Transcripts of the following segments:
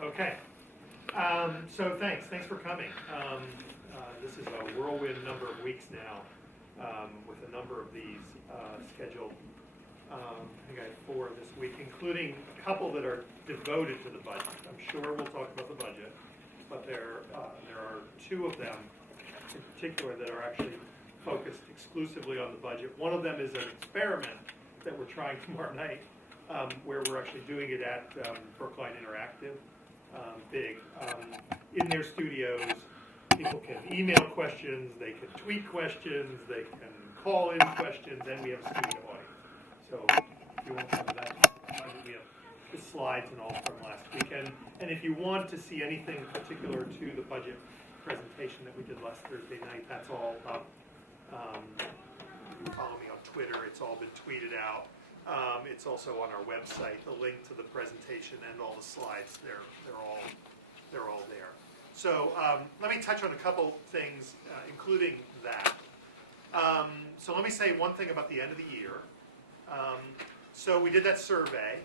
Okay. So thanks for coming. This is a whirlwind number of weeks now, with a number of these scheduled. I think I have 4 this week, including a couple that are devoted to the budget. I'm sure we'll talk about the budget, but there are 2 of them in particular that are actually focused exclusively on the budget. One of them is an experiment that we're trying tomorrow night, where we're actually doing it at Brookline Interactive. Big. In their studios, people can email questions, they can tweet questions, they can call in questions, and we have a studio audience. So if you want some of that, we have the slides and all from last weekend. And if you want to see anything particular to the budget presentation that we did last Thursday night, that's all up. You can follow me on Twitter, it's all been tweeted out. It's also on our website, the link to the presentation and all the slides, they're all there. So let me touch on a couple things, including that. So let me say one thing about the end of the year. So we did that survey.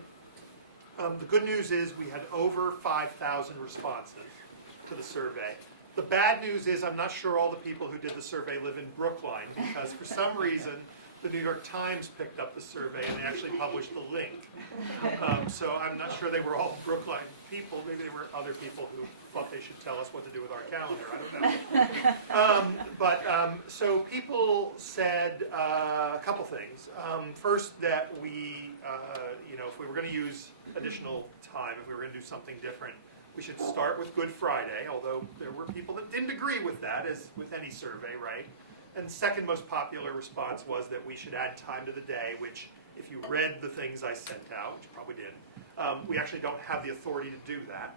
The good news is we had over 5,000 responses to the survey. The bad news is I'm not sure all the people who did the survey live in Brookline, because for some reason the New York Times picked up the survey and they actually published the link. So I'm not sure they were all Brookline people. Maybe they were other people who thought they should tell us what to do with our calendar. I don't know. So people said a couple things. First, that we, if we were going to use additional time, if we were going to do something different, we should start with Good Friday, although there were people that didn't agree with that, as with any survey, right? And second most popular response was that we should add time to the day, which if you read the things I sent out, which you probably did, we actually don't have the authority to do that.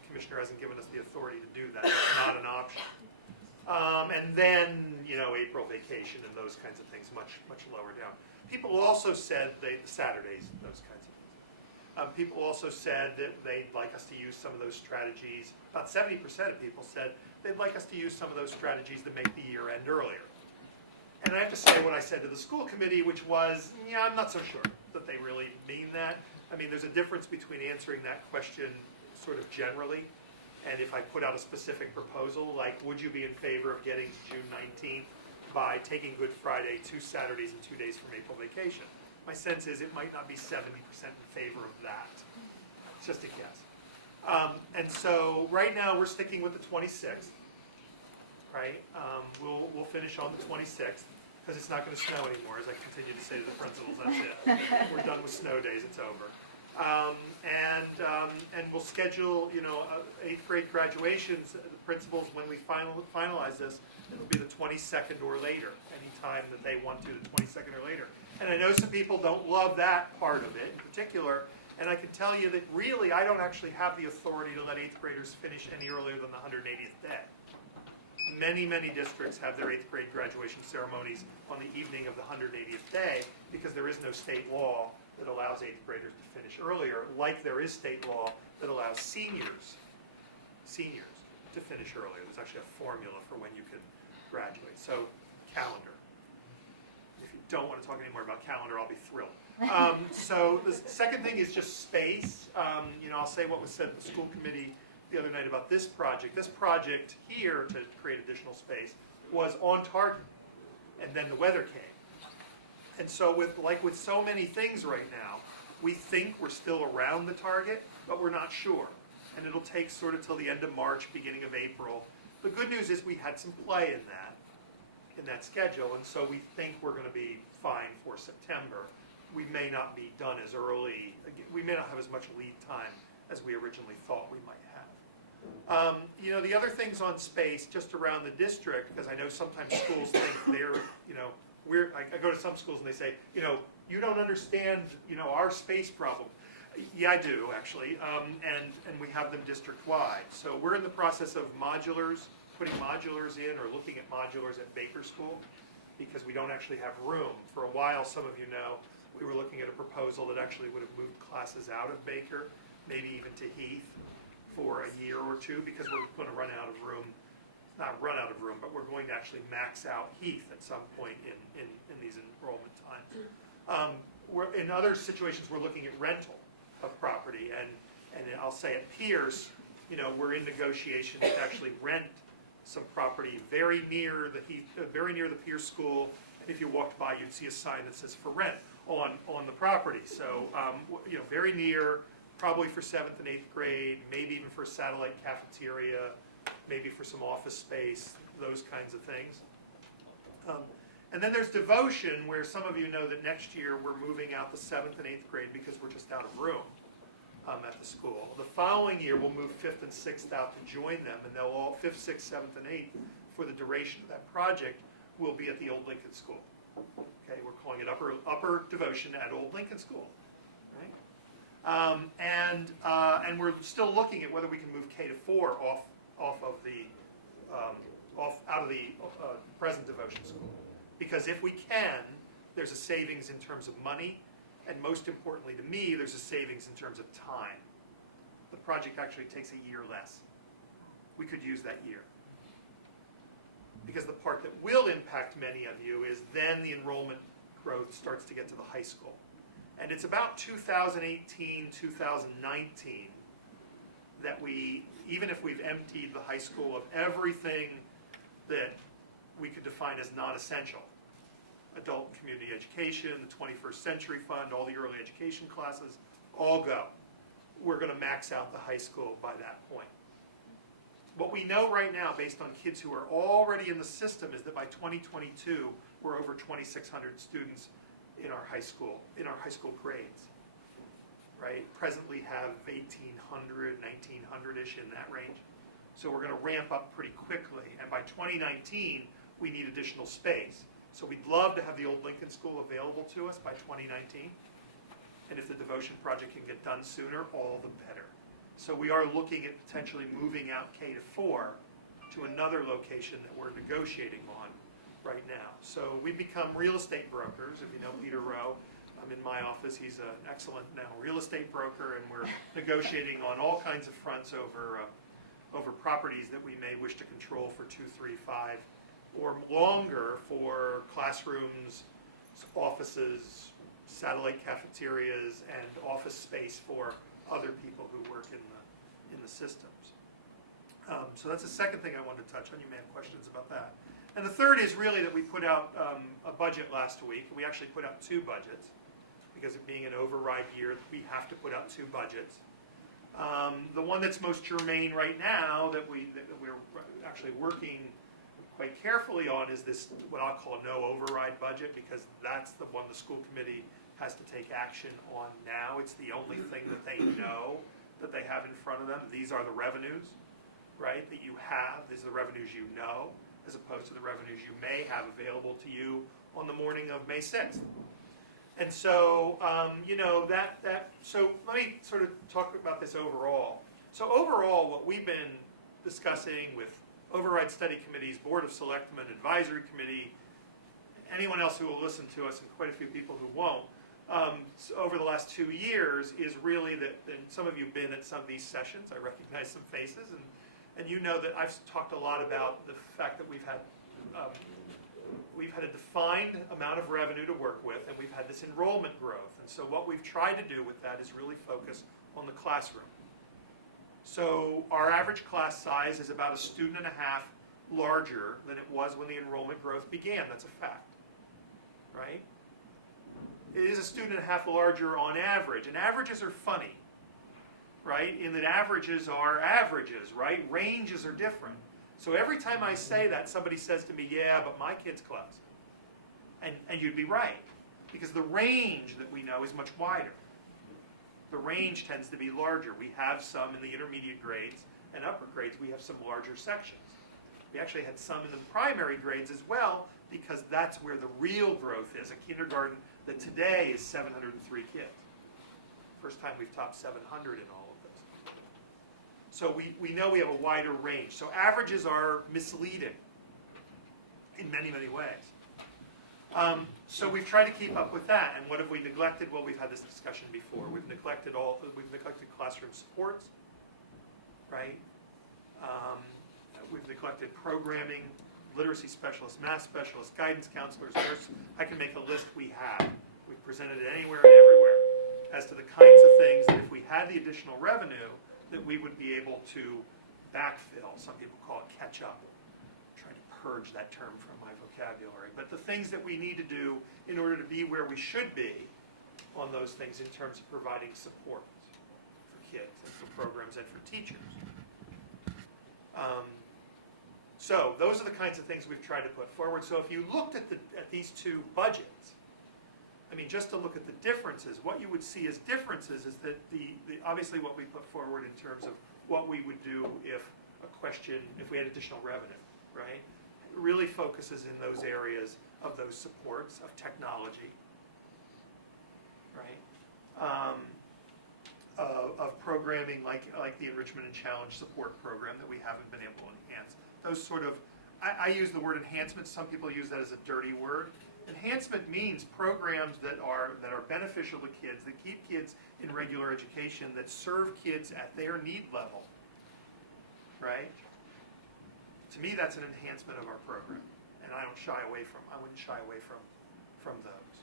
The commissioner hasn't given us the authority to do that. That's not an option. And then, April vacation and those kinds of things, much lower down. People also said Saturdays, those kinds of things. People also said that they'd like us to use some of those strategies. About 70% of people said they'd like us to use some of those strategies to make the year end earlier. And I have to say what I said to the school committee, which was, I'm not so sure that they really mean that. I mean, there's a difference between answering that question sort of generally, and if I put out a specific proposal, like, would you be in favor of getting to June 19th by taking Good Friday 2 Saturdays and 2 days from April vacation? My sense is it might not be 70% in favor of that. It's just a guess. And so right now we're sticking with the 26th. Right? We'll finish on the 26th, because it's not going to snow anymore, as I continue to say to the principals. That's it. We're done with snow days. It's over. And we'll schedule, 8th grade graduations. The principals, when we finalize this, it'll be the 22nd or later, any time that they want to, the 22nd or later. And I know some people don't love that part of it in particular. And I can tell you that really I don't actually have the authority to let 8th graders finish any earlier than the 180th day. Many districts have their 8th grade graduation ceremonies on the evening of the 180th day, because there is no state law that allows 8th graders to finish earlier, like there is state law that allows seniors to finish earlier. There's actually a formula for when you can graduate. So, calendar. If you don't want to talk anymore about calendar, I'll be thrilled. So the second thing is just space. I'll say what was said at the school committee the other night about this project. This project here, to create additional space, was on target, and then the weather came. And so with so many things right now, we think we're still around the target, but we're not sure. And it'll take sort of till the end of March, beginning of April. The good news is we had some play in that schedule, and so we think we're going to be fine for September. We may not be done as early, we may not have as much lead time as we originally thought we might have. The other things on space just around the district, because I know sometimes schools think they're, I go to some schools and they say, you don't understand, our space problem. Yeah, I do, actually, and we have them district-wide. So we're in the process of putting modulars in, or looking at modulars at Baker School, because we don't actually have room. For a while, some of you know, we were looking at a proposal that actually would have moved classes out of Baker, maybe even to Heath, for a year or two, because we're going to run out of room. Not run out of room, but we're going to actually max out Heath at some point in these enrollment times. In other situations, we're looking at rental of property, and And I'll say at Pierce, we're in negotiations to actually rent some property very near the Pierce School. And if you walked by, you'd see a sign that says for rent on the property. So, very near, probably for 7th and 8th grade, maybe even for a satellite cafeteria, maybe for some office space, those kinds of things. And then there's devotion, where some of you know that next year we're moving out the 7th and 8th grade because we're just out of room at the school. The following year we'll move 5th and 6th out to join them, and they'll all, 5th, 6th, 7th, and 8th, for the duration of that project, will be at the Old Lincoln School. Okay, we're calling it upper devotion at Old Lincoln School. Right? And we're still looking at whether we can move K to 4 out of the present devotion school. Because if we can, there's a savings in terms of money, and most importantly to me, there's a savings in terms of time. The project actually takes a year less. We could use that year. Because the part that will impact many of you is then the enrollment growth starts to get to the high school. And it's about 2018, 2019 that we, even if we've emptied the high school of everything that we could define as non-essential, adult and community education, the 21st Century Fund, all the early education classes, all go. We're going to max out the high school by that point. What we know right now, based on kids who are already in the system, is that by 2022, we're over 2,600 students in our high school grades. Right? Presently have 1,800, 1,900-ish in that range. So we're going to ramp up pretty quickly. And by 2019, we need additional space. So we'd love to have the Old Lincoln School available to us by 2019. And if the devotion project can get done sooner, all the better. So we are looking at potentially moving out K to 4 to another location that we're negotiating on right now. So we've become real estate brokers. If you know Peter Rowe, I'm in my office. He's an excellent now real estate broker, and we're negotiating on all kinds of fronts over properties that we may wish to control for 2, 3, 5, or longer for classrooms, offices, satellite cafeterias, and office space for other people who work in the systems. So that's the second thing I wanted to touch on. You may have questions about that. And the third is really that we put out a budget last week. We actually put out 2 budgets. Because of being an override year, we have to put out 2 budgets. The one that's most germane right now that we're actually working quite carefully on is this, what I'll call no override budget, because that's the one the school committee has to take action on now. It's the only thing that they know that they have in front of them. These are the revenues, right, that you have. These are the revenues you know, as opposed to the revenues you may have available to you on the morning of May 6th. And so, so let me sort of talk about this overall. So overall, what we've been discussing with override study committees, board of selectmen, advisory committee, anyone else who will listen to us, and quite a few people who won't, over the last 2 years is really that, and some of you have been at some of these sessions, I recognize some faces, and you know that I've talked a lot about the fact that we've had a defined amount of revenue to work with, and we've had this enrollment growth. And so what we've tried to do with that is really focus on the classroom. So our average class size is about 1.5 students larger than it was when the enrollment growth began. That's a fact, right? It is 1.5 students larger on average, and averages are funny, right? In that averages are averages, right? Ranges are different. So every time I say that, somebody says to me, yeah, but my kid's class. And you'd be right, because the range that we know is much wider. The range tends to be larger. We have some in the intermediate grades and upper grades. We have some larger sections. We actually had some in the primary grades as well, because that's where the real growth is. A kindergarten that today is 703 kids. First time we've topped 700 in all of this. So we know we have a wider range. So averages are misleading in many, many ways. So we've tried to keep up with that. And what have we neglected? Well, we've had this discussion before. We've neglected classroom supports, right? We've neglected programming, literacy specialists, math specialists, guidance counselors, nurses. I can make a list we have. We've presented it anywhere and everywhere as to the kinds of things that if we had the additional revenue, that we would be able to backfill. Some people call it catch up. I'm trying to purge that term from my vocabulary. But the things that we need to do in order to be where we should be on those things in terms of providing support for kids and for programs and for teachers. So those are the kinds of things we've tried to put forward. So if you looked at these two budgets, I mean, just to look at the differences, what you would see as differences is that obviously what we put forward in terms of what we would do if we had additional revenue, right? It really focuses in those areas of those supports, of technology, right? Of programming like the Enrichment and Challenge Support Program that we haven't been able to enhance. Those sort of, I use the word enhancement, some people use that as a dirty word. Enhancement means programs that are beneficial to kids, that keep kids in regular education, that serve kids at their need level, right? To me, that's an enhancement of our program, and I wouldn't shy away from those.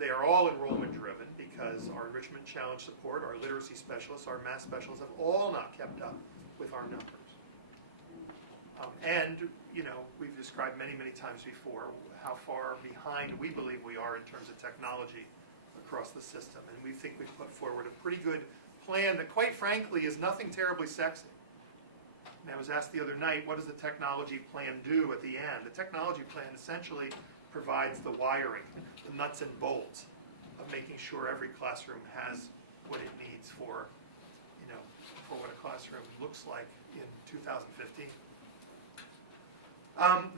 They are all enrollment driven because our Enrichment Challenge Support, our literacy specialists, our math specialists have all not kept up with our numbers. And, we've described many, many times before how far behind we believe we are in terms of technology across the system. And we think we've put forward a pretty good plan that, quite frankly, is nothing terribly sexy. And I was asked the other night, what does the technology plan do at the end? The technology plan essentially provides the wiring, the nuts and bolts of making sure every classroom has what it needs for what a classroom looks like in 2015.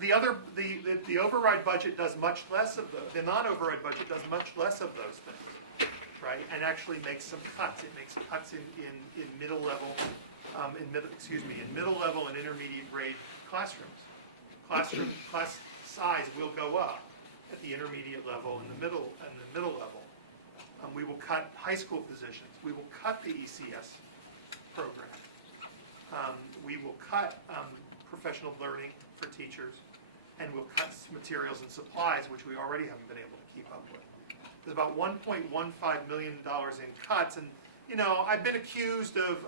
The override budget does much less of the non-override budget does much less of those things, right? And actually makes some cuts. It makes cuts in middle level, in middle level and intermediate grade classrooms. Class size will go up at the intermediate level and the middle level. We will cut high school positions. We will cut the ECS program. We will cut professional learning for teachers, and we'll cut materials and supplies, which we already haven't been able to keep up with. There's about $1.15 million in cuts, and I've been accused of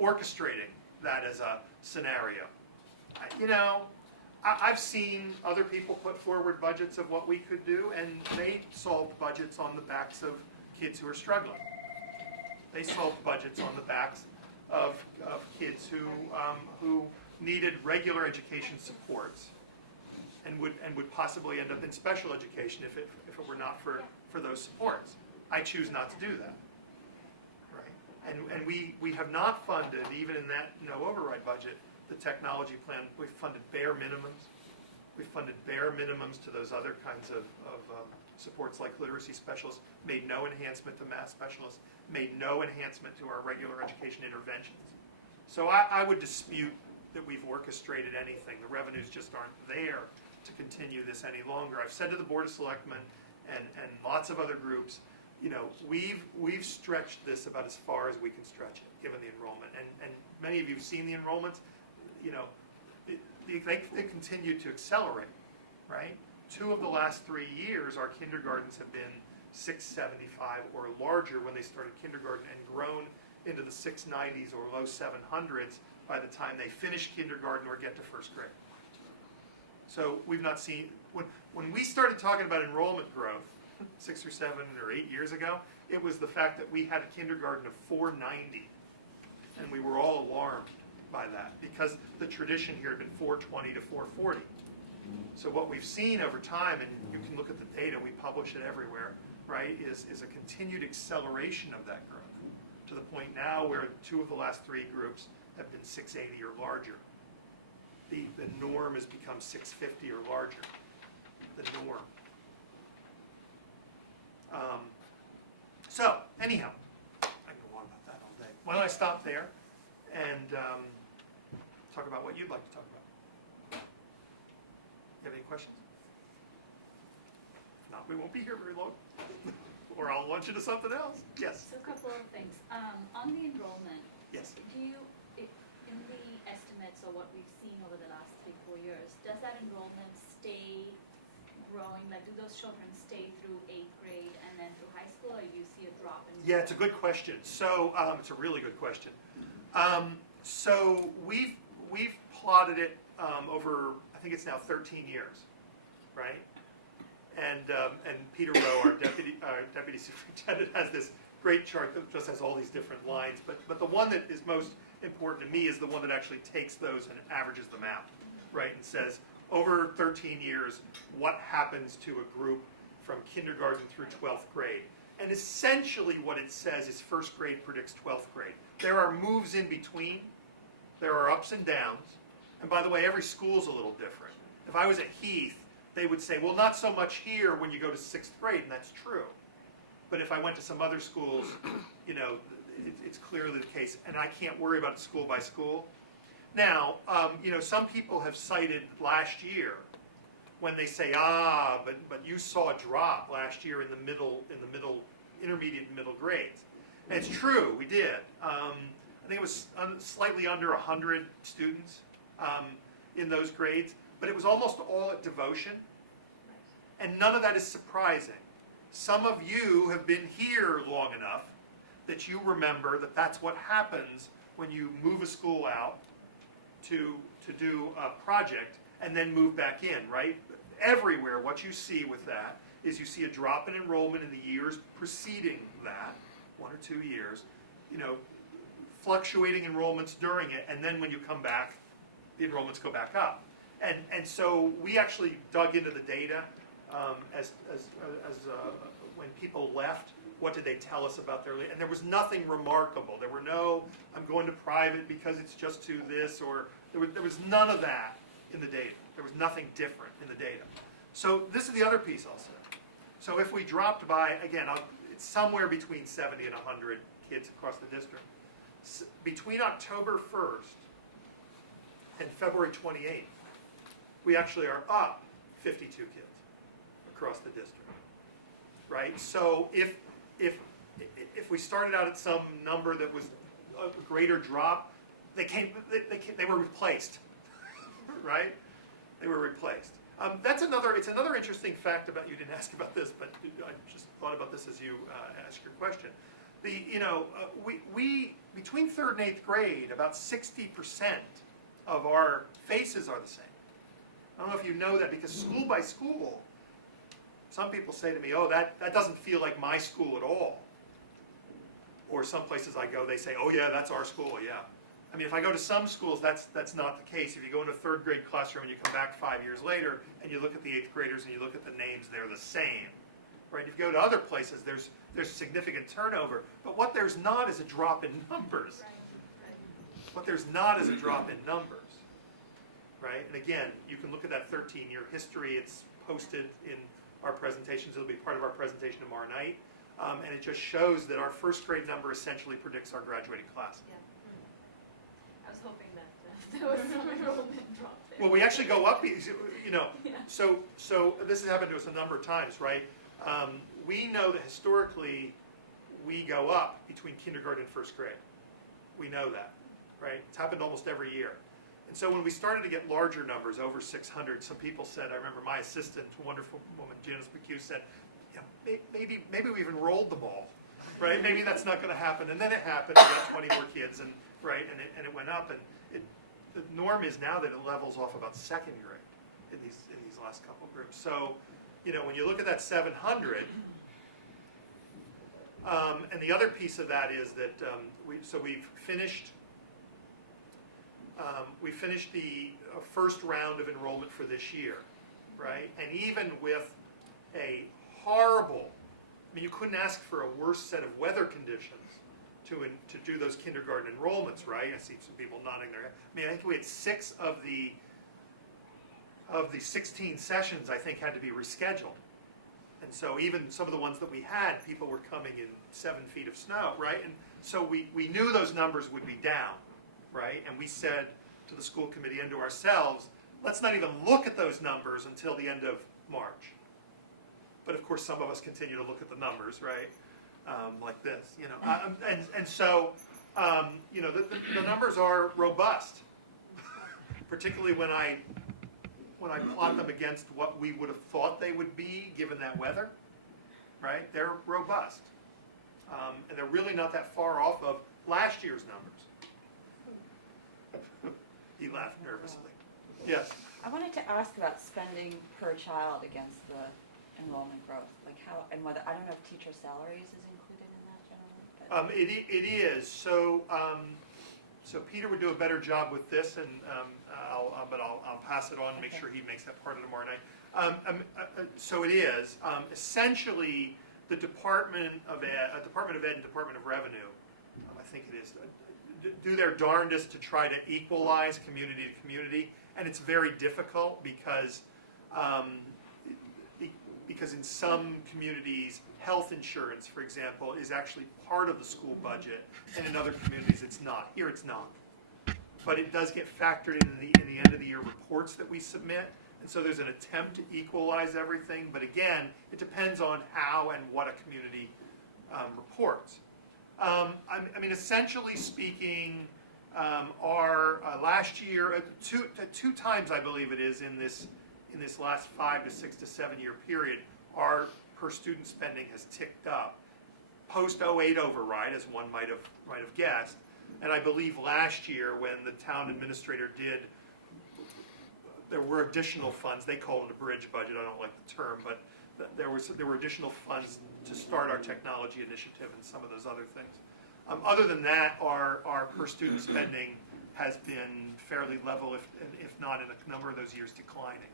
orchestrating that as a scenario. I've seen other people put forward budgets of what we could do, and they solved budgets on the backs of kids who are struggling. They solved budgets on the backs of kids who needed regular education supports and would possibly end up in special education if it were not for those supports. I choose not to do that, right? And we have not funded, even in that no override budget, the technology plan. We've funded bare minimums. We've funded bare minimums to those other kinds of supports like literacy specialists, made no enhancement to math specialists, made no enhancement to our regular education interventions. So I would dispute that we've orchestrated anything. The revenues just aren't there to continue this any longer. I've said to the Board of Selectmen and lots of other groups, we've stretched this about as far as we can stretch it, given the enrollment. And many of you have seen the enrollments. They continue to accelerate, right? 2 of the last 3 years, our kindergartens have been 675 or larger when they started kindergarten, and grown into the 690s or low 700s by the time they finish kindergarten or get to first grade. So we've not seen, when we started talking about enrollment growth 6 or 7 or 8 years ago, it was the fact that we had a kindergarten of 490, and we were all alarmed by that because the tradition here had been 420 to 440. So what we've seen over time, and you can look at the data, we publish it everywhere, right, is a continued acceleration of that growth to the point now where 2 of the last 3 groups have been 680 or larger. The norm has become 650 or larger, the norm. So anyhow, I can go on about that all day. Why don't I stop there and talk about what you'd like to talk about? You have any questions? If not, we won't be here very long. Or I'll launch into something else. Yes? So a couple of things. On the enrollment, Yes. in the estimates or what we've seen over the last 3-4 years, does that enrollment stay growing? Like, do those children stay through 8th grade and then through high school, or you see a drop in? Yeah, it's a good question. So it's a really good question. So we've plotted it over, I think it's now 13 years, right? And Peter Rowe, our deputy superintendent, has this great chart that just has all these different lines. But the one that is most important to me is the one that actually takes those and averages them out, right? And says, over 13 years, what happens to a group from kindergarten through 12th grade? And essentially what it says is first grade predicts 12th grade. There are moves in between. There are ups and downs. And by the way, every school's a little different. If I was at Heath, they would say, well, not so much here when you go to 6th grade, and that's true. But if I went to some other schools, you know, it's clearly the case, and I can't worry about it school by school. Now, you know, some people have cited last year when they say, but you saw a drop last year in the intermediate and middle grades. And it's true, we did. I think it was slightly under 100 students in those grades, but it was almost all at devotion, and none of that is surprising. Some of you have been here long enough that you remember that that's what happens when you move a school out to do a project and then move back in, right? Everywhere, what you see with that is you see a drop in enrollment in the years preceding that, 1 or 2 years, you know, fluctuating enrollments during it, and then when you come back, the enrollments go back up. And so we actually dug into the data when people left. What did they tell us about their, and there was nothing remarkable. There were no, I'm going to private because it's just to this, or there was none of that in the data. There was nothing different in the data. So this is the other piece I'll say. So if we dropped by, again, it's somewhere between 70 and 100 kids across the district. Between October 1st and February 28th, we actually are up 52 kids across the district, right? So if we started out at some number that was a greater drop, they were replaced, right? They were replaced. It's another interesting fact about, you didn't ask about this, but I just thought about this as you asked your question. We between 3rd and 8th grade, about 60% of our faces are the same. I don't know if you know that, because school by school, some people say to me, oh, that doesn't feel like my school at all. Or some places I go, they say, oh yeah, that's our school, yeah. I mean, if I go to some schools, that's not the case. If you go into a 3rd grade classroom and you come back 5 years later and you look at the 8th graders and you look at the names, they're the same. Right? If you go to other places, there's significant turnover. But what there's not is a drop in numbers. What there's not is a drop in numbers. Right? And again, you can look at that 13-year history. It's posted in our presentations. It'll be part of our presentation tomorrow night. And it just shows that our 1st grade number essentially predicts our graduating class. Yeah. I was hoping that there was some enrollment drop there. Well, we actually go up, you know. Yeah. So this has happened to us a number of times, right? We know that historically we go up between kindergarten and 1st grade. We know that, right? It's happened almost every year. And so when we started to get larger numbers, over 600, some people said, I remember my assistant, a wonderful woman, Janice McHugh, said, yeah, maybe we've enrolled them all, right? Maybe that's not going to happen. And then it happened. We got 20 more kids, and right, and it went up. And the norm is now that it levels off about 2nd grade in these last couple groups. So, you know, when you look at that 700, and the other piece of that is that we've finished. We finished the first round of enrollment for this year, right? And even with a horrible, I mean, you couldn't ask for a worse set of weather conditions to do those kindergarten enrollments, right? I see some people nodding their head. I mean, I think we had 6 of the 16 sessions, I think, had to be rescheduled. And so even some of the ones that we had, people were coming in 7 feet of snow, right? And so we knew those numbers would be down, right? And we said to the school committee and to ourselves, let's not even look at those numbers until the end of March. But of course, some of us continue to look at the numbers, right? Like this, you know. And so, you know, the numbers are robust, particularly when when I plot them against what we would have thought they would be given that weather, right, they're robust. And they're really not that far off of last year's numbers. He laughed nervously. Yes? I wanted to ask about spending per child against the enrollment growth, like how, and whether, I don't know if teacher salaries is included in that generally, but. It is. So Peter would do a better job with this, and I'll pass it on and make Okay. sure he makes that part of tomorrow night. So it is essentially the Department of Ed and Department of Revenue. I think it is do their darndest to try to equalize community to community, and it's very difficult because in some communities, health insurance, for example, is actually part of the school budget, and in other communities it's not. Here it's not. But it does get factored in the end of the year reports that we submit, and so there's an attempt to equalize everything, but again, it depends on how and what a community reports. I mean, essentially speaking, our last year, two times I believe it is in this last 5 to 6 to 7 year period, our per student spending has ticked up. Post 08 override, as one might have guessed, and I believe last year when the town administrator there were additional funds. They call it a bridge budget. I don't like the term, but there were additional funds to start our technology initiative and some of those other things. Other than that, our per student spending has been fairly level, if not in a number of those years declining.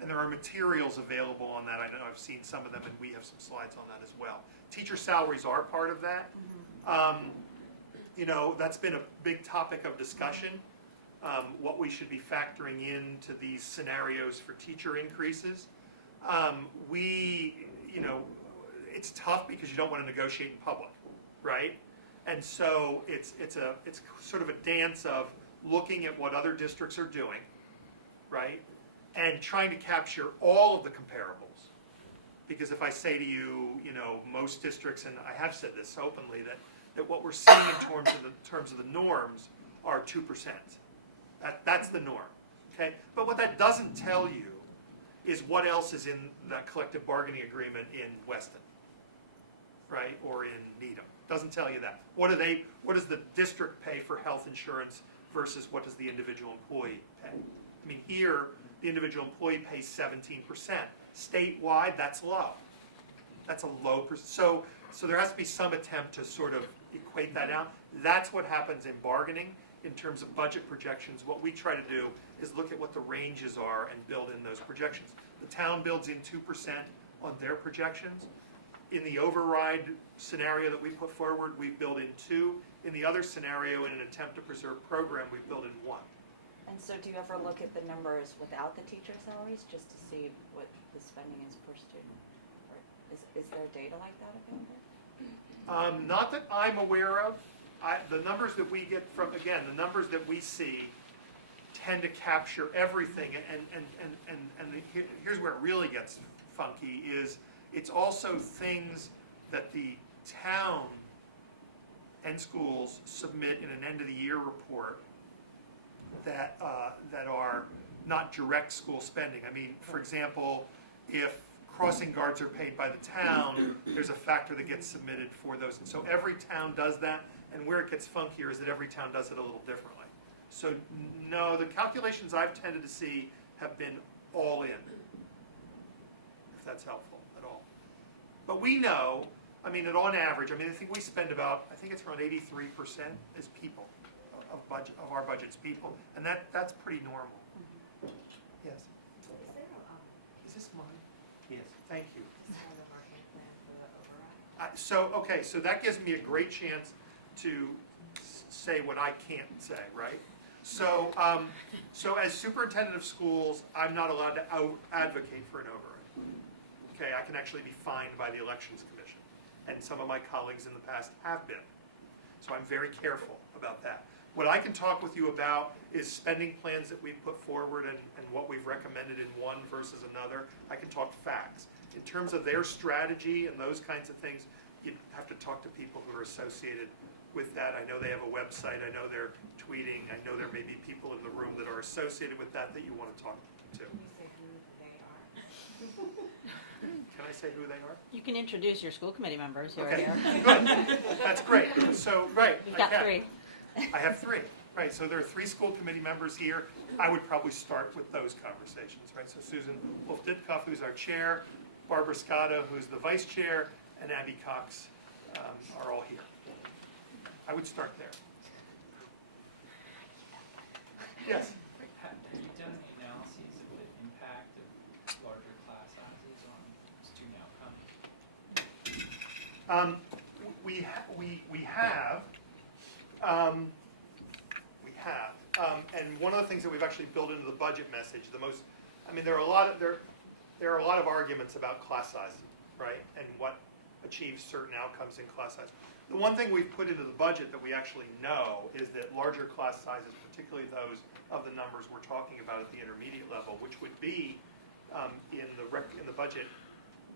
And there are materials available on that. I know I've seen some of them, and we have some slides on that as well. Teacher salaries are part of that. That's been a big topic of discussion, what we should be factoring into these scenarios for teacher increases. It's tough because you don't want to negotiate in public, right? And so it's sort of a dance of looking at what other districts are doing, right? And trying to capture all of the comparables. Because if I say to you, most districts, and I have said this openly, that what we're seeing in terms of the norms are 2%. That's the norm, okay? But what that doesn't tell you is what else is in that collective bargaining agreement in Weston, right, or in Needham. Doesn't tell you that. What does the district pay for health insurance versus what does the individual employee pay? I mean, here, the individual employee pays 17%. Statewide, that's low. That's a low percent. So there has to be some attempt to sort of equate that out. That's what happens in bargaining in terms of budget projections. What we try to do is look at what the ranges are and build in those projections. The town builds in 2% on their projections. In the override scenario that we put forward, we build in 2. In the other scenario, in an attempt to preserve program, we build in 1. And so do you ever look at the numbers without the teacher salaries, just to see what the spending is per student? Or is there data like that available? Not that I'm aware of. The numbers that we get the numbers that we see tend to capture everything, and here's where it really gets funky, is it's also things that the town and schools submit in an end of the year report that are not direct school spending. I mean, for example, if crossing guards are paid by the town, there's a factor that gets submitted for those. And so every town does that, and where it gets funkier is that every town does it a little differently. So no, the calculations I've tended to see have been all in, if that's helpful at all. But we know, I mean, that on average, I think we spend about, I think it's around 83% is people, of our budget's people, and that's pretty normal. Yes? Is this mine? Yes. Thank you. So that gives me a great chance to say what I can't say, right? So as superintendent of schools, I'm not allowed to advocate for an override. Okay, I can actually be fined by the Elections Commission, and some of my colleagues in the past have been. So I'm very careful about that. What I can talk with you about is spending plans that we've put forward and what we've recommended in one versus another. I can talk facts. In terms of their strategy and those kinds of things, you have to talk to people who are associated with that. I know they have a website. I know they're tweeting. I know there may be people in the room that are associated with that you want to talk to. When you say Can I say who they are? You can introduce your school committee members who are Okay, here. good. That's great. So, right. You've I got can. 3. I have 3. Right, so there are 3 school committee members here. I would probably start with those conversations, right? So Susan Wolf-Ditkoff, who's our chair, Barbara Scotto, who's the vice chair, and Abby Cox are all here. I would start there. Yes? Have you done the analyses of the impact of larger class sizes on student outcomes? We have. And one of the things that we've actually built into the budget message, there are a lot of arguments about class size, right, and what achieves certain outcomes in class size. The one thing we've put into the budget that we actually know is that larger class sizes, particularly those of the numbers we're talking about at the intermediate level, which would be in the budget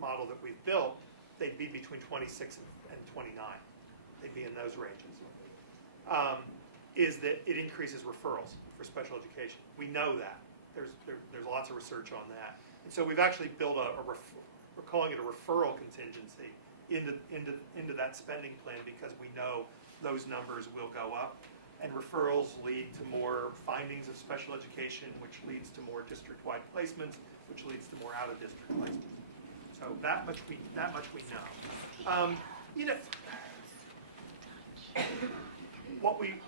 model that we've built, they'd be between 26 and 29. They'd be in those ranges. Is that it increases referrals for special education. We know that. There's lots of research on that. And so we've actually built we're calling it a referral contingency into that spending plan because we know those numbers will go up. And referrals lead to more findings of special education, which leads to more district-wide placements, which leads to more out-of-district placements. So that much we know.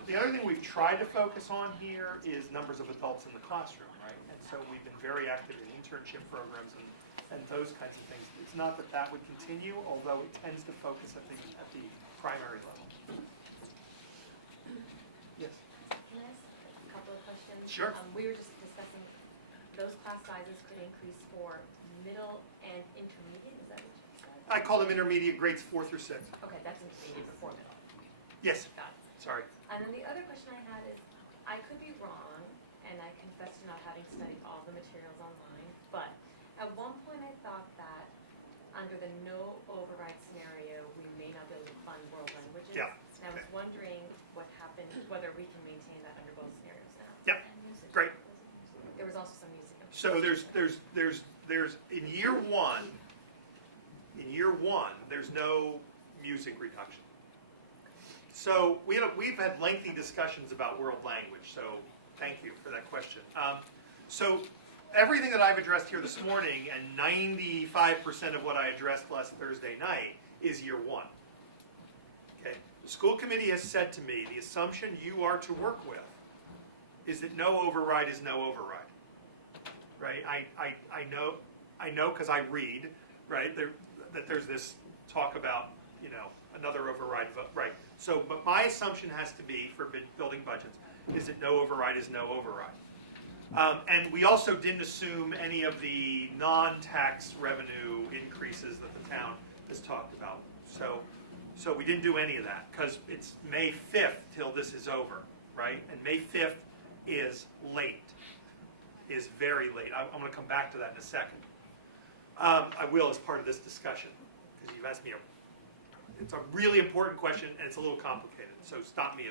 The other thing we've tried to focus on here is numbers of adults in the classroom, right? And so we've been very active in internship programs and those kinds of things. It's not that would continue, although it tends to focus at the primary level. Yes. Can I ask a couple of questions? Sure. We were just discussing those class sizes could increase for middle and intermediate, is that what you said? I call them intermediate grades 4 through 6. Okay, that's intermediate before middle. Yes. Got it. Sorry. And then the other question I had is, I could be wrong, and I confess to not having studied all the materials online, but at one point I thought that under the no override scenario, we may not be able to fund world languages. Yeah. And I was wondering what happened, whether we can maintain that under both scenarios now. Yeah. Great. There was also some music. So there's in year one, there's no music reduction. So we've had lengthy discussions about world language, so thank you for that question. So everything that I've addressed here this morning and 95% of what I addressed last Thursday night is year one. Okay. The school committee has said to me, the assumption you are to work with is that no override is no override. Right? I know because I read, right, that there's this talk about, another override vote, right? So, but my assumption has to be for building budgets is that no override is no override. And we also didn't assume any of the non-tax revenue increases that the town has talked about. So we didn't do any of that because it's May 5th till this is over, right? And May 5th is late, is very late. I'm going to come back to that in a second. I will as part of this discussion because you've asked me it's a really important question and it's a little complicated. So stop me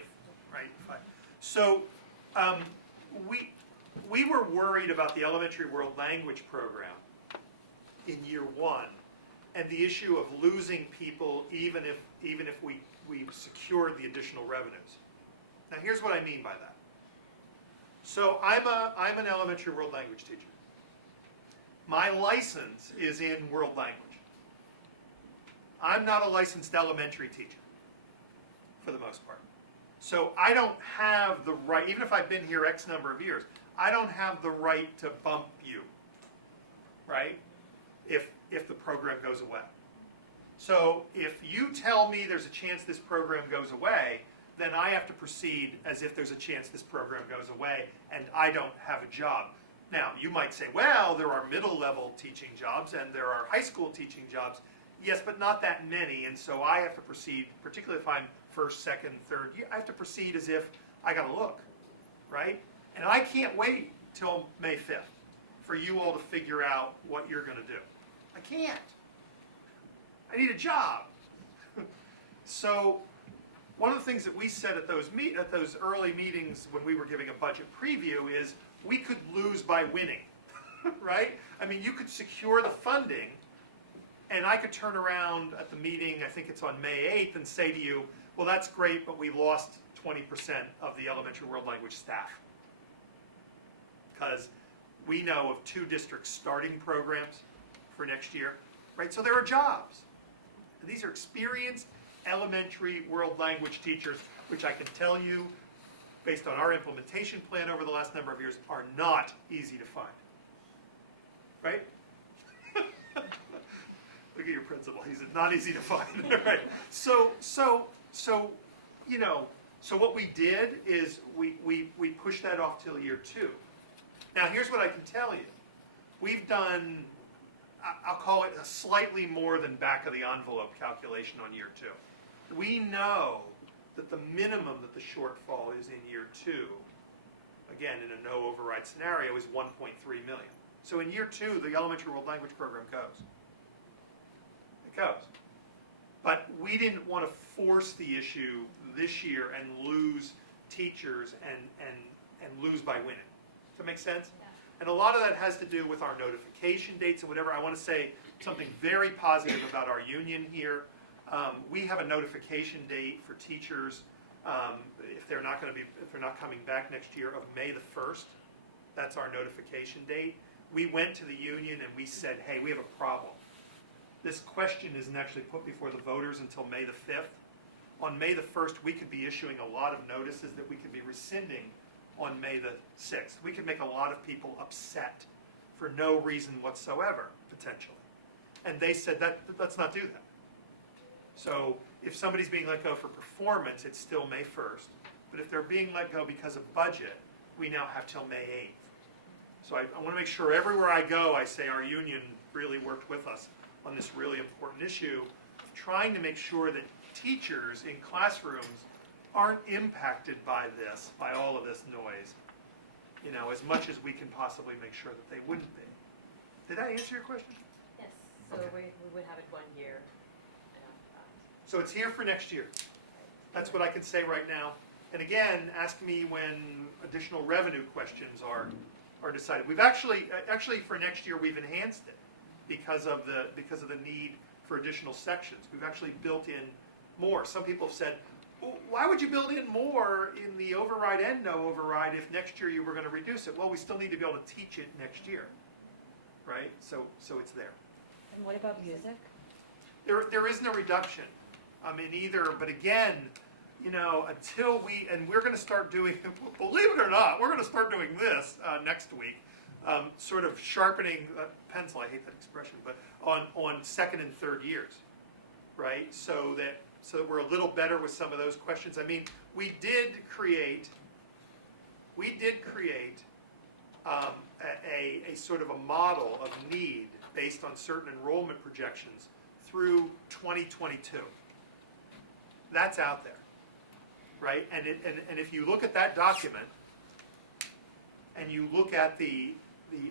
So we were worried about the elementary world language program in year one and the issue of losing people even if we secured the additional revenues. Now here's what I mean by that. So I'm an elementary world language teacher. My license is in world language. I'm not a licensed elementary teacher, for the most part. So I don't have the right, even if I've been here X number of years, I don't have the right to bump you, right, if the program goes away. So if you tell me there's a chance this program goes away, then I have to proceed as if there's a chance this program goes away and I don't have a job. Now, you might say, well, there are middle-level teaching jobs and there are high school teaching jobs. Yes, but not that many, and so I have to proceed, particularly if I'm first, second, third year, I have to proceed as if I got to look, right? And I can't wait till May 5th for you all to figure out what you're going to do. I can't. I need a job. So one of the things that we said at those early meetings when we were giving a budget preview is we could lose by winning. right? I mean, you could secure the funding, and I could turn around at the meeting, I think it's on May 8th, and say to you, well, that's great, but we lost 20% of the elementary world language staff. Because we know of 2 districts starting programs for next year, right? So there are jobs. These are experienced elementary world language teachers, which I can tell you, based on our implementation plan over the last number of years, are not easy to find. Right? Look at your principal. He's not easy to find. Right? So what we did is we pushed that off till year 2. Now here's what I can tell you. We've done, I'll call it a slightly more than back of the envelope calculation on year 2. We know that the minimum that the shortfall is in year 2, again in a no override scenario, is 1.3 million. So in year 2, the elementary world language program goes. It goes. But we didn't want to force the issue this year and lose teachers and lose by winning. Does that make sense? Yeah. And a lot of that has to do with our notification dates and whatever. I want to say something very positive about our union here. We have a notification date for teachers if they're not coming back next year of May the 1st. That's our notification date. We went to the union and we said, hey, we have a problem. This question isn't actually put before the voters until May the 5th. On May the 1st, we could be issuing a lot of notices that we could be rescinding on May the 6th. We could make a lot of people upset for no reason whatsoever, potentially. And they said, let's not do that. So if somebody's being let go for performance, it's still May 1st. But if they're being let go because of budget, we now have till May 8th. So I want to make sure everywhere I go, I say our union really worked with us on this really important issue of trying to make sure that teachers in classrooms aren't impacted by all of this noise, as much as we can possibly make sure that they wouldn't be. Did I answer your question? Yes, so Okay. we would have it 1 year. So it's here for next year. That's what I can say right now. And again, ask me when additional revenue questions are decided. We've actually for next year we've enhanced it because of the need for additional sections. We've actually built in more. Some people have said, well, why would you build in more in the override and no override if next year you were going to reduce it? Well, we still need to be able to teach it next year, right? So it's there. And what about music? There is no reduction in either, but again, until we're going to start doing, believe it or not, we're going to start doing this next week, sort of sharpening pencil, I hate that expression, but on second and third years, right? So that we're a little better with some of those questions. I mean, we did create a sort of a model of need based on certain enrollment projections through 2022. That's out there, right? And if you look at that document and you look at the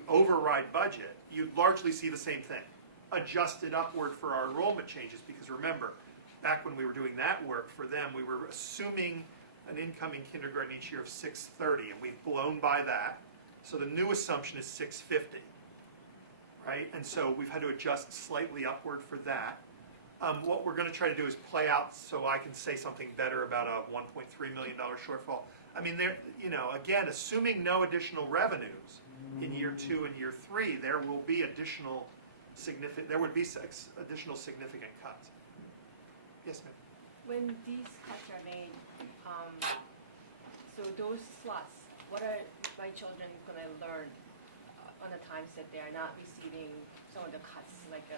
override budget, you'd largely see the same thing, adjusted upward for our enrollment changes. Because remember, back when we were doing that work for them, we were assuming an incoming kindergarten each year of 630, and we've blown by that. So the new assumption is 650, right? And so we've had to adjust slightly upward for that. What we're going to try to do is play out so I can say something better about a $1.3 million shortfall. I mean, again, assuming no additional revenues in year 2 and year 3, there will be additional significant significant cuts. Yes, ma'am. When these cuts are made, so those slots, what are my children going to learn on the times that they are not receiving some of the cuts, like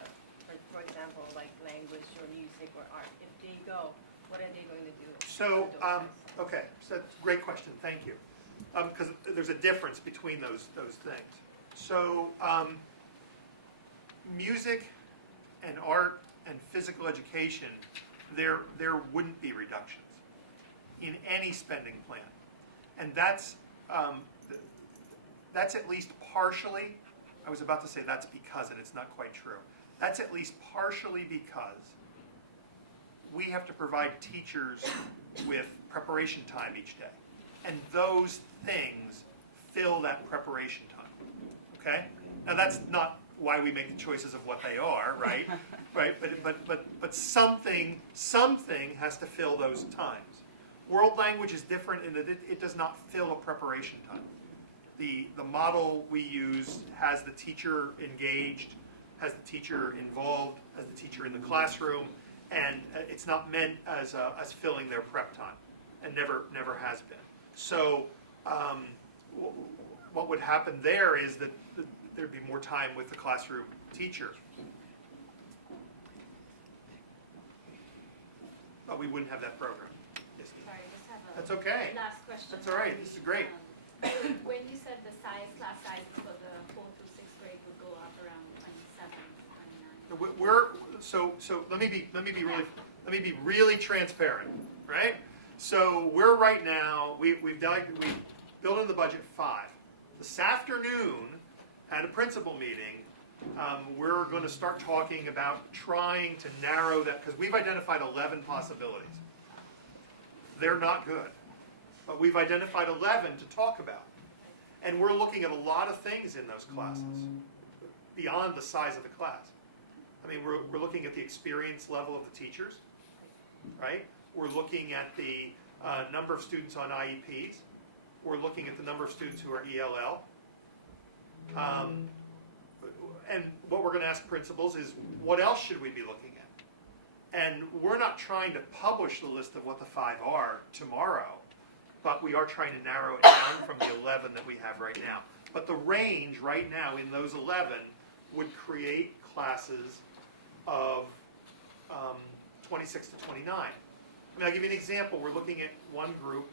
for example, like language or music or art? If they go, what are they going to do? So, with those cuts? okay, so that's a great question. Thank you. Because there's a difference between those things. So, music and art and physical education, there wouldn't be reductions in any spending plan, and that's at least partially. I was about to say that's because, and it's not quite true. That's at least partially because we have to provide teachers with preparation time each day, and those things fill that preparation time. Okay? Now, that's not why we make the choices of what they are, right? Right, but something has to fill those times. World language is different in that it does not fill a preparation time. The model we use has the teacher engaged, has the teacher involved, has the teacher in the classroom, and it's not meant as filling their prep time, and never has been. So what would happen there is that there'd be more time with the classroom teacher. But we wouldn't have that program. Yes, Steve? Sorry, I just have a That's okay. last question. That's all right. This is great. When you said the class sizes for the 4th through 6th grade would go up around 27, 29. So let me be really transparent, right? So we're right now we've built in the budget 5. This afternoon at a principal meeting, we're going to start talking about trying to narrow that, because we've identified 11 possibilities. They're not good, but we've identified 11 to talk about. And we're looking at a lot of things in those classes, beyond the size of the class. I mean, we're looking at the experience level of the teachers, right? We're looking at the number of students on IEPs. We're looking at the number of students who are ELL. And what we're going to ask principals is, what else should we be looking at? And we're not trying to publish the list of what the 5 are tomorrow, but we are trying to narrow it down from the 11 that we have right now. But the range right now in those 11 would create classes of 26 to 29. I mean, I'll give you an example. We're looking at one group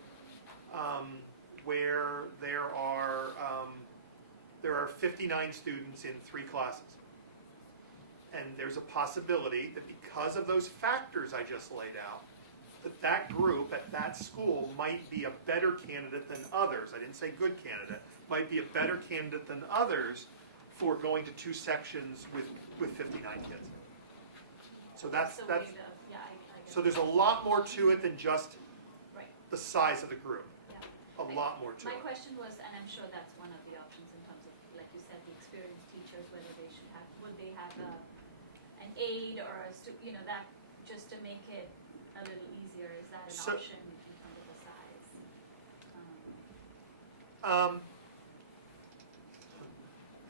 where there are 59 students in 3 classes. And there's a possibility that because of those factors I just laid out, that group at that school might be a better candidate than others. I didn't say good candidate. Might be a better candidate than others for going to 2 sections with 59 kids. So that's I so there's a lot more to it than just Right. the size of the group. Yeah. A lot more to My it. question was, and I'm sure that's one of the options in terms of, like you said, the experienced teachers, whether they should have, would they have an aide or that, just to make it a little easier, is that an So- option in terms of the size?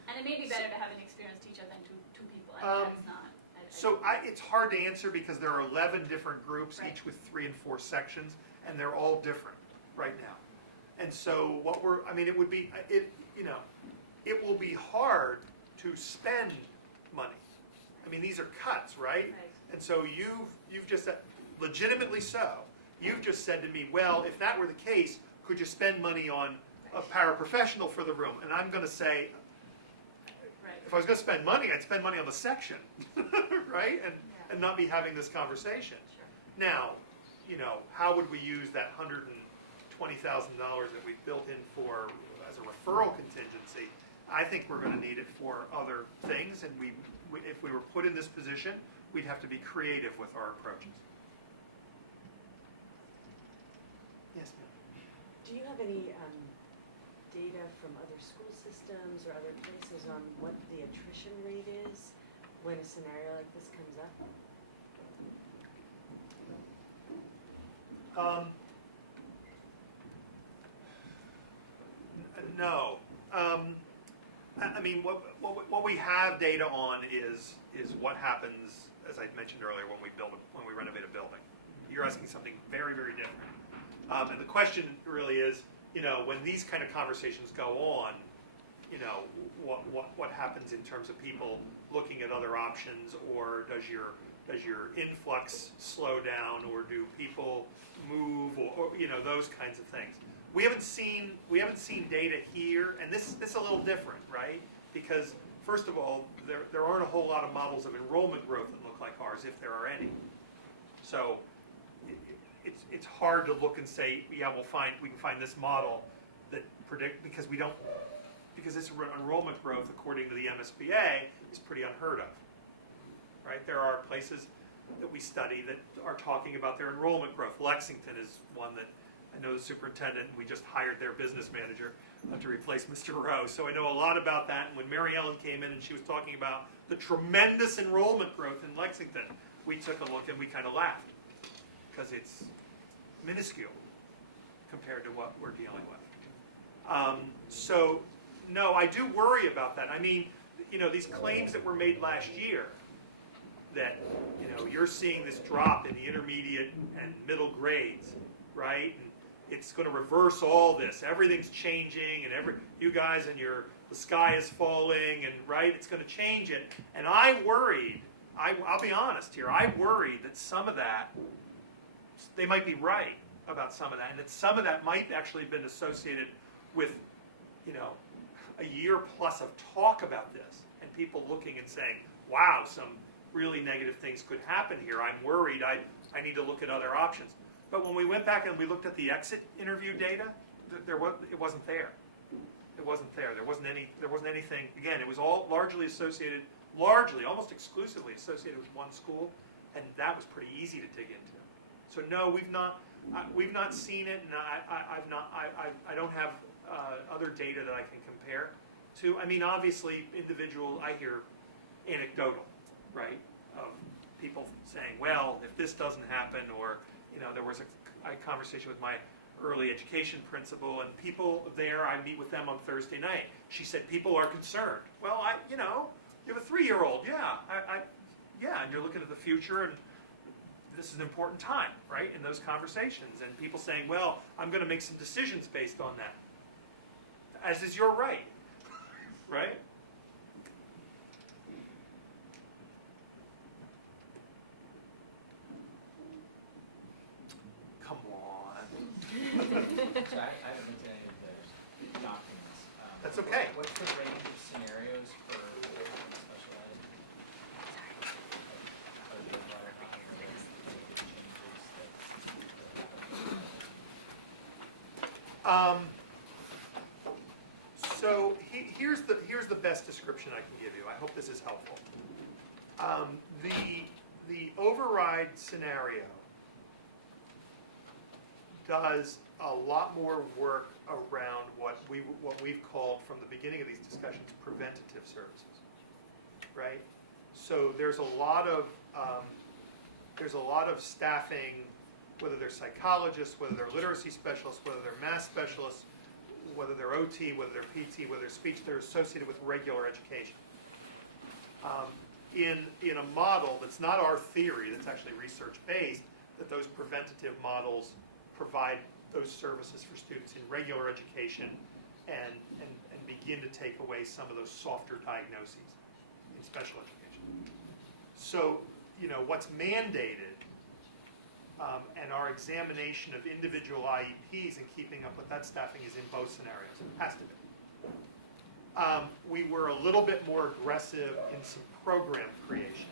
And it may be better to have an experienced teacher than two people, I mean, that's not. So it's hard to answer because there are 11 different groups, Right. each with 3 and 4 sections, and they're all different right now. And so it would be, it will be hard to spend money. I mean, these are cuts, right? Right. And so you've just said, legitimately so, you've just said to me, well, if that were the case, could you spend money on a paraprofessional for the room? And I'm going to say, Right. if I was going to spend money, I'd spend money on the section, right? And not be having this conversation. Sure. Now, how would we use that $120,000 that we've built in for as a referral contingency? I think we're going to need it for other things, and if we were put in this position, we'd have to be creative with our approaches. Yes, ma'am. Do you have any data from other school systems or other places on what the attrition rate is when a scenario like this comes up? No. I mean, what we have data on is what happens, as I mentioned earlier, when we renovate a building. You're asking something very, very different. And the question really is, when these kind of conversations go on, what happens in terms of people looking at other options, or does your influx slow down, or do people move, or those kinds of things. We haven't seen data here, and this is a little different, right? Because first of all, there aren't a whole lot of models of enrollment growth that look like ours, if there are any. So it's hard to look and say, yeah, we can find this model that predict, because this enrollment growth, according to the MSBA, is pretty unheard of, right? There are places that we study that are talking about their enrollment growth. Lexington is one that I know the superintendent, we just hired their business manager to replace Mr. Rowe, so I know a lot about that. And when Mary Ellen came in and she was talking about the tremendous enrollment growth in Lexington, we took a look and we kind of laughed, because it's minuscule compared to what we're dealing with. So, no, I do worry about that. I mean, you know, these claims that were made last year, that, you know, you're seeing this drop in the intermediate and middle grades, right? And it's going to reverse all this. Everything's changing, and you guys and the sky is falling, and right, it's going to change it. And I worried. I'll be honest here. I worried that some of that, they might be right about some of that, and that some of that might actually have been associated with, you know, a year plus of talk about this, and people looking and saying, wow, some really negative things could happen here. I'm worried. I need to look at other options. But when we went back and we looked at the exit interview data, it wasn't there. It wasn't there. There wasn't anything. Again, it was all largely, almost exclusively associated with one school, and that was pretty easy to dig into. So no, we've not seen it, and I don't have other data that I can compare to. I mean, obviously, I hear anecdotal, right, of people saying, well, if this doesn't happen, or, you know, there was a conversation with my early education principal, and people there, I meet with them on Thursday night. She said, people are concerned. Well, you have a 3-year-old, yeah, and you're looking at the future, and this is an important time, right, in those conversations, and people saying, well, I'm going to make some decisions based on that. As is your right, right? Come on. So I haven't looked at any of the documents. That's okay. What's the range of scenarios for special ed? Are there a lot of changes that So here's the best description I can give you. I hope this is helpful. The override scenario does a lot more work around what we've called from the beginning of these discussions preventative services, right? So there's a lot of staffing, whether they're psychologists, whether they're literacy specialists, whether they're math specialists, whether they're OT, whether they're PT, whether they're speech, they're associated with regular education. In a model that's not our theory, that's actually research-based, that those preventative models provide those services for students in regular education and begin to take away some of those softer diagnoses in special education. So, you know, what's mandated and our examination of individual IEPs and keeping up with that staffing is in both scenarios. It has to be. We were a little bit more aggressive in some program creation.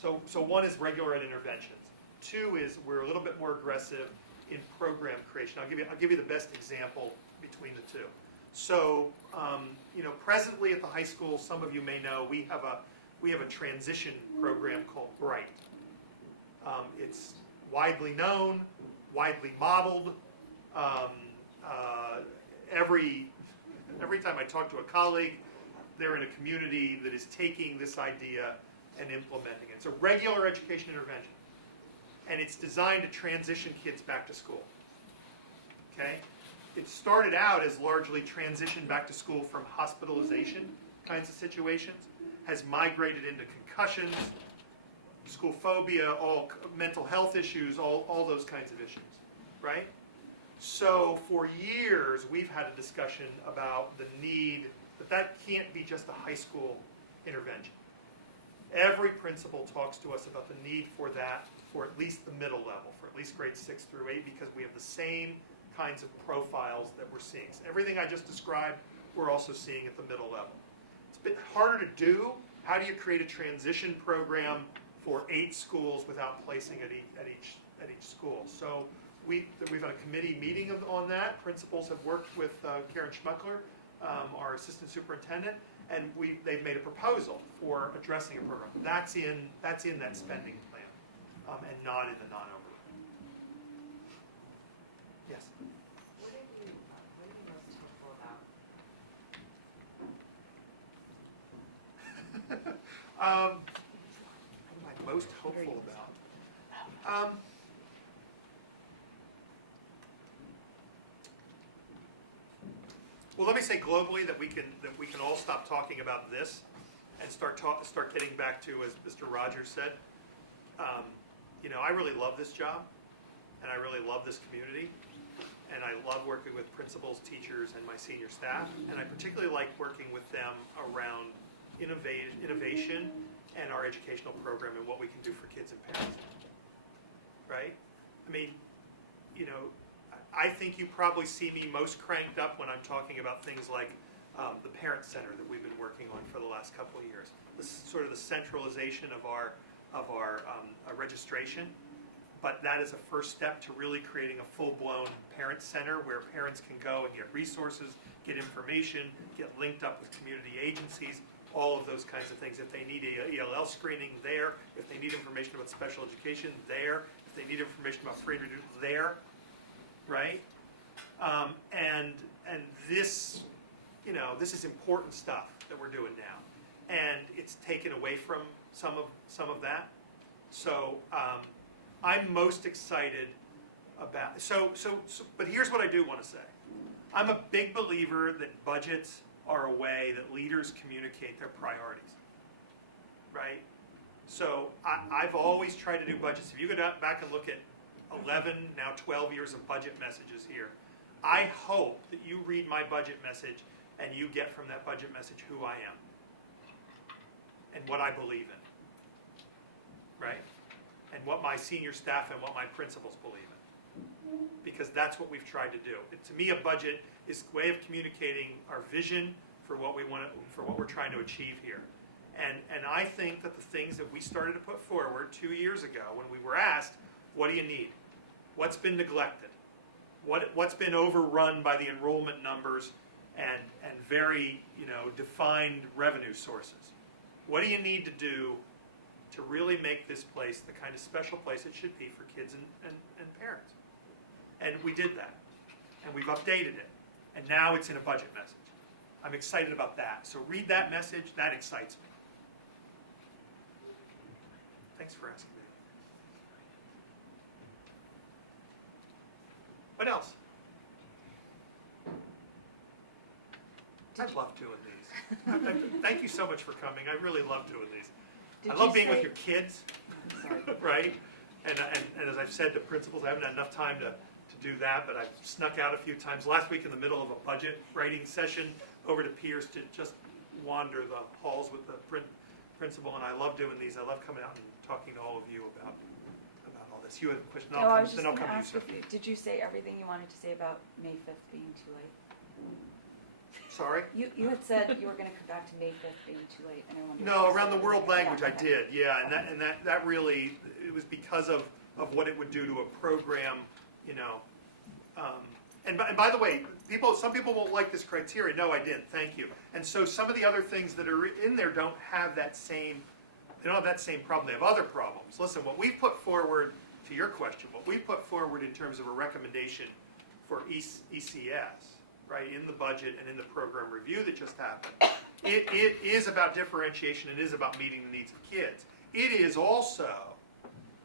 So one is regular ed interventions. 2 is we're a little bit more aggressive in program creation. I'll give you the best example between the two. So you know, presently at the high school, some of you may know we have a transition program called Bright. It's widely known, widely modeled. Every time I talk to a colleague, they're in a community that is taking this idea and implementing it. It's a regular education intervention, and it's designed to transition kids back to school. Okay? It started out as largely transition back to school from hospitalization kinds of situations, has migrated into concussions, school phobia, all mental health issues, all those kinds of issues, right? So for years, we've had a discussion about the need, that can't be just a high school intervention. Every principal talks to us about the need for that for at least the middle level, for at least grades 6 through 8, because we have the same kinds of profiles that we're seeing. So everything I just described, we're also seeing at the middle level. It's a bit harder to do. How do you create a transition program for 8 schools without placing at each school? So we've had a committee meeting on that. Principals have worked with Karen Schmuckler, our assistant superintendent, and they've made a proposal for addressing a program. That's in that spending plan, and not in the non-override. Yes. What are you most hopeful about? What am I most hopeful about? Well, let me say globally that we can all stop talking about this and start getting back to, as Mr. Rogers said. I really love this job, and I really love this community, and I love working with principals, teachers, and my senior staff, and I particularly like working with them around innovation and our educational program and what we can do for kids and parents. Right? I mean, I think you probably see me most cranked up when I'm talking about things like the parent center that we've been working on for the last couple of years. This is sort of the centralization of our registration, but that is a first step to really creating a full-blown parent center where parents can go and get resources, get information, get linked up with community agencies, all of those kinds of things. If they need a ELL screening, there. If they need information about special education, there. If they need information about free and reduced, there. Right? And this, this is important stuff that we're doing now, and it's taken away from some of that. So I'm most excited about. But here's what I do want to say. I'm a big believer that budgets are a way that leaders communicate their priorities. Right? So I've always tried to do budgets. If you go back and look at 11, now 12 years of budget messages here, I hope that you read my budget message and you get from that budget message who I am and what I believe in, right? And what my senior staff and what my principals believe in, because that's what we've tried to do. To me, a budget is a way of communicating our vision for what we want, for what we're trying to achieve here. And I think that the things that we started to put forward 2 years ago when we were asked, what do you need? What's been neglected? What's been overrun by the enrollment numbers and very defined revenue sources? What do you need to do to really make this place the kind of special place it should be for kids and parents? And we did that, and we've updated it, and now it's in a budget message. I'm excited about that. So read that message. That excites me. Thanks for asking me. What else? I love doing these. Thank you so much for coming. I really love doing these. I love being with your kids, right? And as I've said to principals, I haven't had enough time to do that, but I've snuck out a few times. Last week in the middle of a budget writing session over to Pierce to just wander the halls with the principal, and I love doing these. I love coming out and talking to all of you about all this. You had a question? No, I was just then I'll going to come to ask you, if did you say everything you wanted to say about May 5th being too late? Sorry? You had said you were going to come back to May 5th being too late, and I wondered. No, if you around said the world everything. language I did, yeah, and that really, it was because of what it would do to a program, and by the way, some people won't like this criteria. No, I didn't. Thank you. And so some of the other things that are in there don't have that same problem. They have other problems. Listen, what we've put forward, to your question, what we've put forward in terms of a recommendation for ECS, right, in the budget and in the program review that just happened, it is about differentiation. It is about meeting the needs of kids. It is also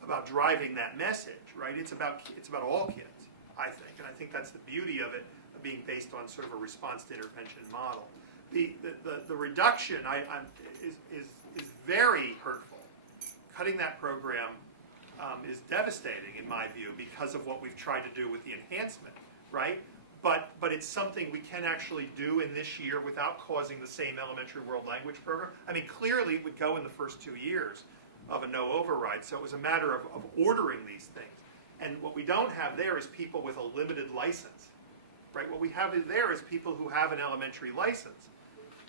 about driving that message, right? It's about all kids, I think, and I think that's the beauty of it, of being based on sort of a response to intervention model. The reduction is very hurtful. Cutting that program is devastating in my view because of what we've tried to do with the enhancement, right? But it's something we can actually do in this year without causing the same elementary world language program. I mean, clearly it would go in the first 2 years of a no override, so it was a matter of ordering these things. And what we don't have there is people with a limited license, right? What we have there is people who have an elementary license.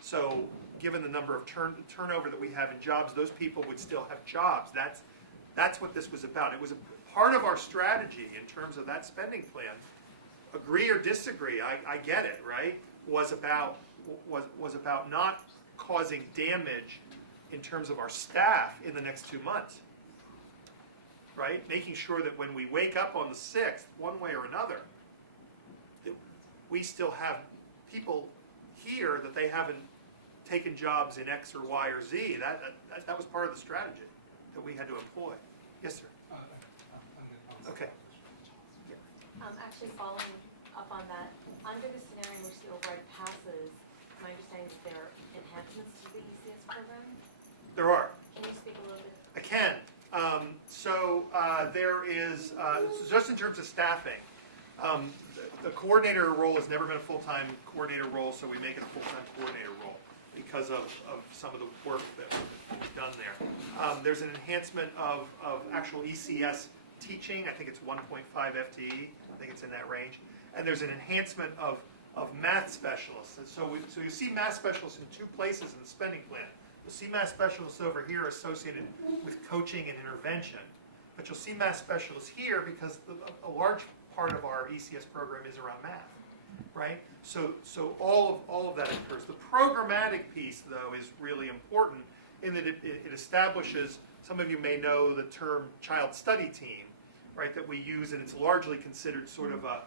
So given the number of turnover that we have in jobs, those people would still have jobs. That's what this was about. It was a part of our strategy in terms of that spending plan. Agree or disagree, I get it, right? Was about not causing damage in terms of our staff in the next 2 months, right? Making sure that when we wake up on the 6th, one way or another, we still have people here that they haven't taken jobs in X or Y or Z. That was part of the strategy that we had to employ. Yes, sir. Okay. Actually following up on that, under the scenario in which the override passes, my understanding is that there are enhancements to the ECS program. There are. Can you speak a little bit? I can. There is, so just in terms of staffing, the coordinator role has never been a full-time coordinator role, so we make it a full-time coordinator role because of some of the work that we've done there. There's an enhancement of actual ECS teaching. I think it's 1.5 FTE. I think it's in that range. And there's an enhancement of math specialists. And so you see math specialists in two places in the spending plan. You'll see math specialists over here associated with coaching and intervention. But you'll see math specialists here because a large part of our ECS program is around math, right? So all of that occurs. The programmatic piece, though, is really important in that it establishes, some of you may know the term child study team, right, that we use, and it's largely considered sort of a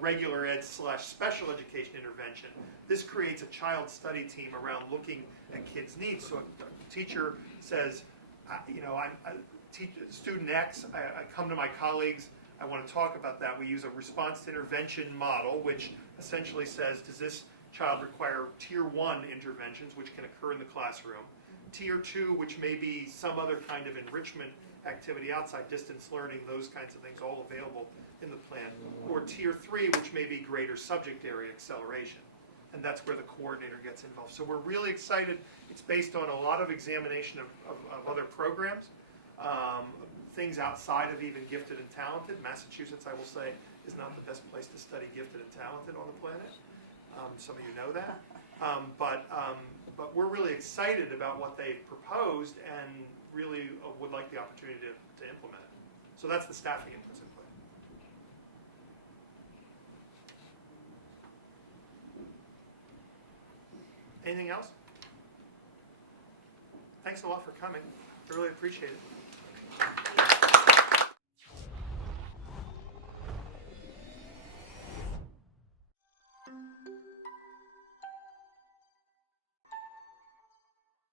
regular ed / special education intervention. This creates a child study team around looking at kids' needs. So a teacher says, I'm student X, I come to my colleagues, I want to talk about that. We use a response to intervention model, which essentially says, does this child require tier 1 interventions, which can occur in the classroom, tier 2, which may be some other kind of enrichment activity outside, distance learning, those kinds of things, all available in the plan, or tier 3, which may be greater subject area acceleration. And that's where the coordinator gets involved. So we're really excited. It's based on a lot of examination of other programs, things outside of even gifted and talented. Massachusetts, I will say, is not the best place to study gifted and talented on the planet. Some of you know that. But we're really excited about what they've proposed and really would like the opportunity to implement it. So that's the staffing inputs in play. Anything else? Thanks a lot for coming. I really appreciate it.